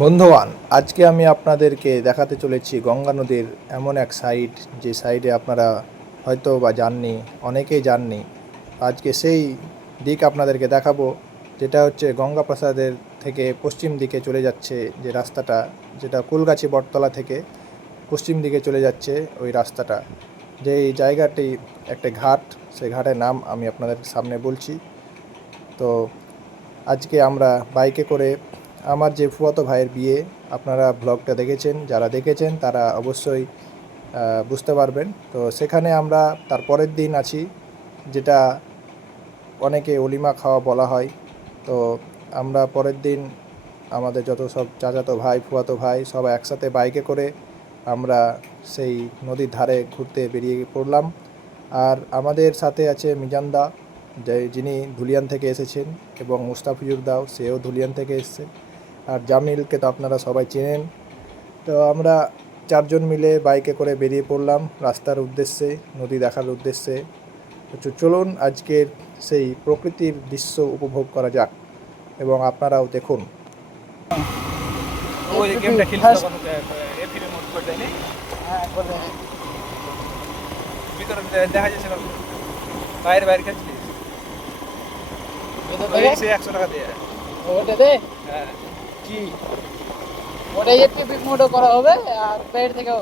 বন্ধুবান আজকে আমি আপনাদেরকে দেখাতে চলেছি গঙ্গা নদীর এমন এক সাইড যে সাইডে আপনারা হয়তো বা যাননি অনেকেই যাননি আজকে সেই দিক আপনাদেরকে দেখাবো, যেটা হচ্ছে গঙ্গা প্রসাদের থেকে পশ্চিম দিকে চলে যাচ্ছে যে রাস্তাটা, যেটা কুলগাছি বটতলা থেকে পশ্চিম দিকে চলে যাচ্ছে ওই রাস্তাটা। যেই জায়গাটি একটা ঘাট সেই ঘাটের নাম আমি আপনাদের সামনে বলছি। তো আজকে আমরা বাইকে করে আমার যে ফুয়াতো ভাইয়ের বিয়ে, আপনারা ব্লগটা দেখেছেন, যারা দেখেছেন তারা অবশ্যই বুঝতে পারবেন। তো সেখানে আমরা তার পরের দিন আছি, যেটা অনেকে অলিমা খাওয়া বলা হয়। তো আমরা পরের দিন আমাদের যত সব চাচাতো ভাই, ফুয়াতো ভাই সব একসাথে বাইকে করে আমরা সেই নদীর ধারে ঘুরতে বেরিয়ে পড়লাম। আর আমাদের সাথে আছে মিজানদা যে যিনি ধুলিয়ান থেকে এসেছেন, এবং মুস্তাফিজুর দাও, সেও ধুলিয়ান থেকে এসেছে। আর জামিলকে তো আপনারা সবাই চেনেন তো আমরা চারজন মিলে বাইকে করে বেরিয়ে পড়লাম রাস্তার উদ্দেশ্যে নদী দেখার উদ্দেশ্যে তো চলুন আজকের সেই প্রকৃতির দৃশ্য উপভোগ করা যাক এবং আপনারাও দেখুন হ্যাঁ বাইরে বাইরে একশো টাকা দিয়ে হ্যাঁ কি? ওটা এফপিপি মোডও করা হবে আর বেড থেকেও।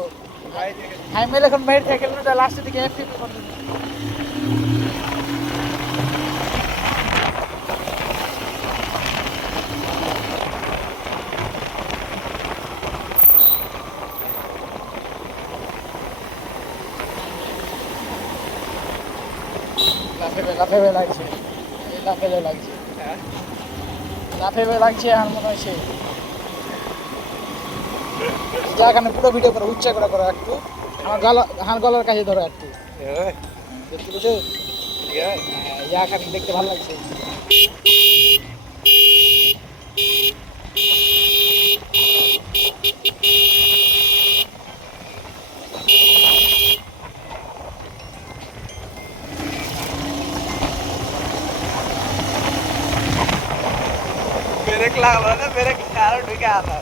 বাইরে থেকে। হাইমেল এখন বেড থেকে ওটা লাস্টের দিকে এফপিপি করবে লাফেবে লাফেবে লাগছে। লাফেবে লাগছে। লাফেবে লাগছে আর মনে হয় সে জায়গাখানে পুরো ভিডিও করে উচ্চা করে করো একটু আমার গলা হার গলার কাছে ধরো একটু। দেখতে আছে হ্যাঁ, দেখতে ভালো লাগছে। আরও ঢুকে আসা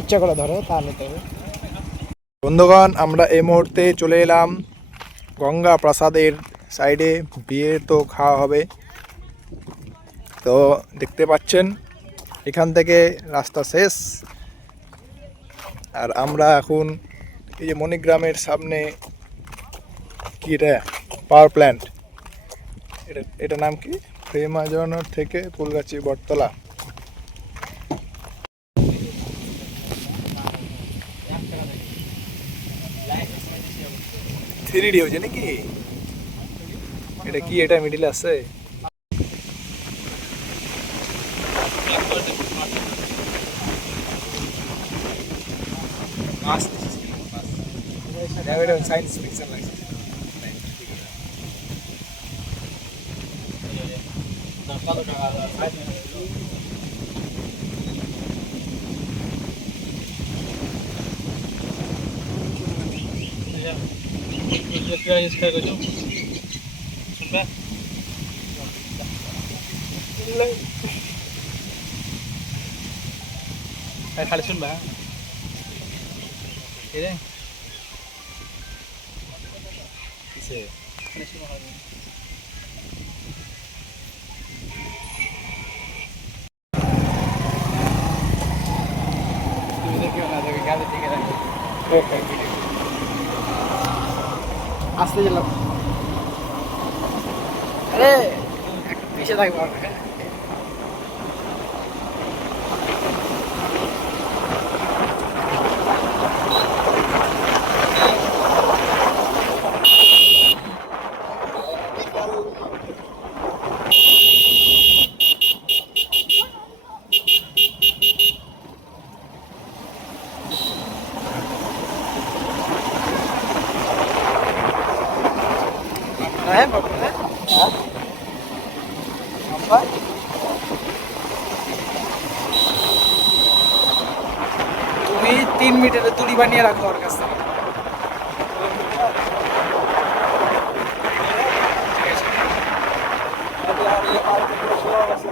উচ্চা করে ধরো তা নিতে হবে। বন্ধুগণ আমরা এই মুহূর্তে চলে এলাম গঙ্গা প্রাসাদের সাইডে। বিয়ে তো খাওয়া হবে। তো দেখতে পাচ্ছেন এখান থেকে রাস্তা শেষ। আর আমরা এখন এই যে মণিগ্রামের সামনে কি এটা? পাওয়ার প্ল্যান্ট এটা এটা নাম কি? প্রেমাজনর থেকে ফুলগাছি বটতলা। এটা কি? এটা মিডিলে আছে? সায়েন্স ফিকশন লাগছে খালি শুনবা এই রে কিসে তুমি দেখিও না দেখে থেকে রাখো আসতে গেলাম আরে একটু পিছিয়ে থাকব হ্যাঁ? বাবু হ্যাঁ আমরা তুমি তিন মিটারের তুড়ি বানিয়ে রাখো ওর কাছ। থেকে কাছে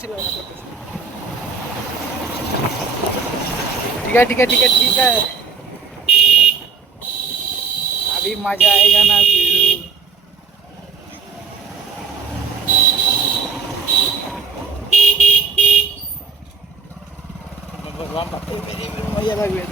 अच्छे बहुत काचे लग रहा है ठीक है ठीक है ठीक है ठीक है अभी मजा आएगा ना वीरू मेरी मजा लग गया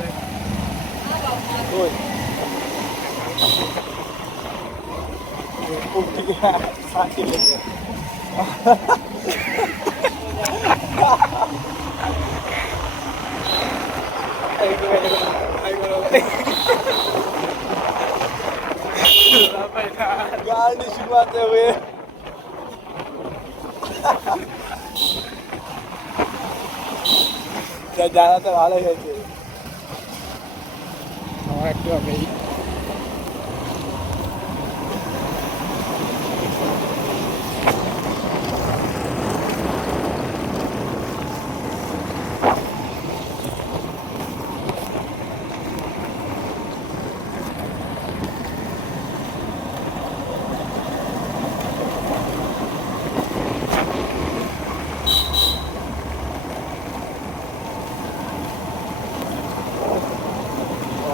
Yani şu materyali. Jangan-jangan terlalu ya, Cik. wel.